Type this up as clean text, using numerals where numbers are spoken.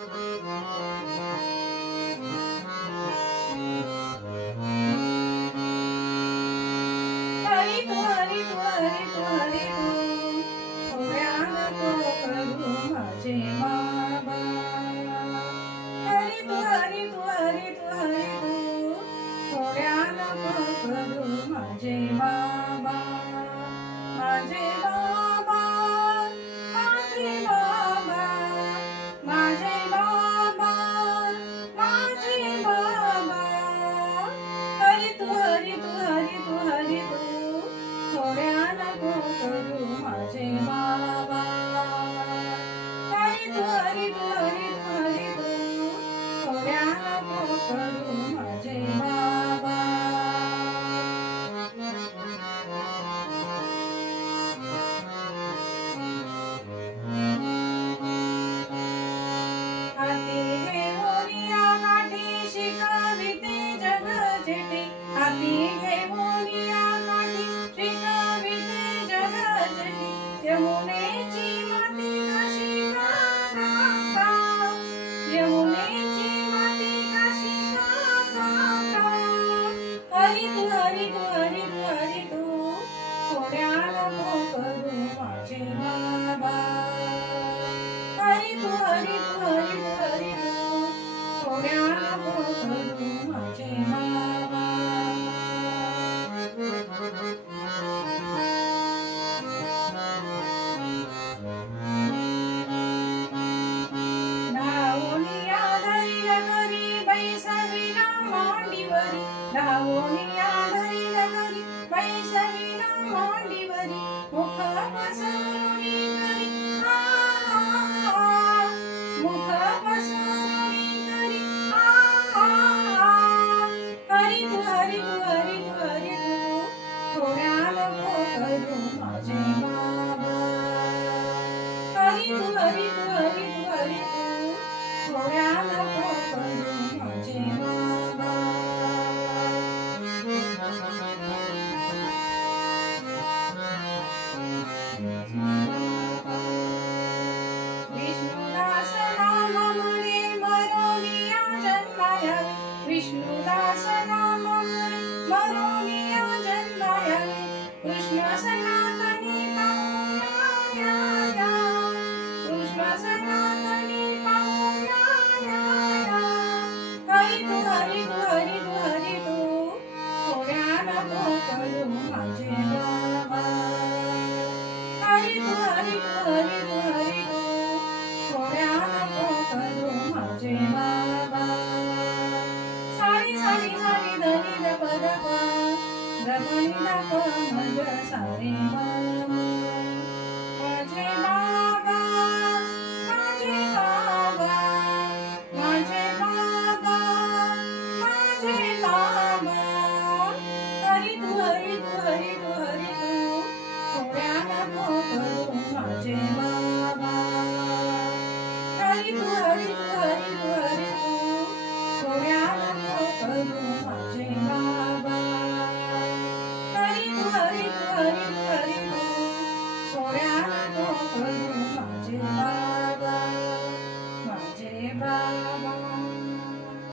हरी तू हरी तू हरी तू हरी तू थोड्या नको करू माझे बाबा. हरी तू हरी तू हरी तू हरी तू थोड्या नको करू माझे बाबा. माझे बाबा माझे बाबा माझे बाबा माझे बाबा. हरी तू हरी तू हरी तू हरी तू थोड्या नको करू माझे बाबा. हरी तू हरी तू हरी तू हरी तू थोड्या नको करू माझे बाबा. हाती घेऊन या काठी शिकविते जग जेठी. हाती घेऊन या काठी शिकविते जग जेठी. यमुनेची माती कशी का यमुनेची माती कशी का. हरी तू हरी तू हरी तू हरी तू थोड्या नको करू माझे बाबा. हरी तू हरी तू हरी तू हरी तू थोड्या नको करू माझे बाबा. धावूनिया धैल करी बैसविला मांडीवरी. धावूनिया धैल करी बैसविला मांडीवरी. मुख पसरून करी मुख पसरून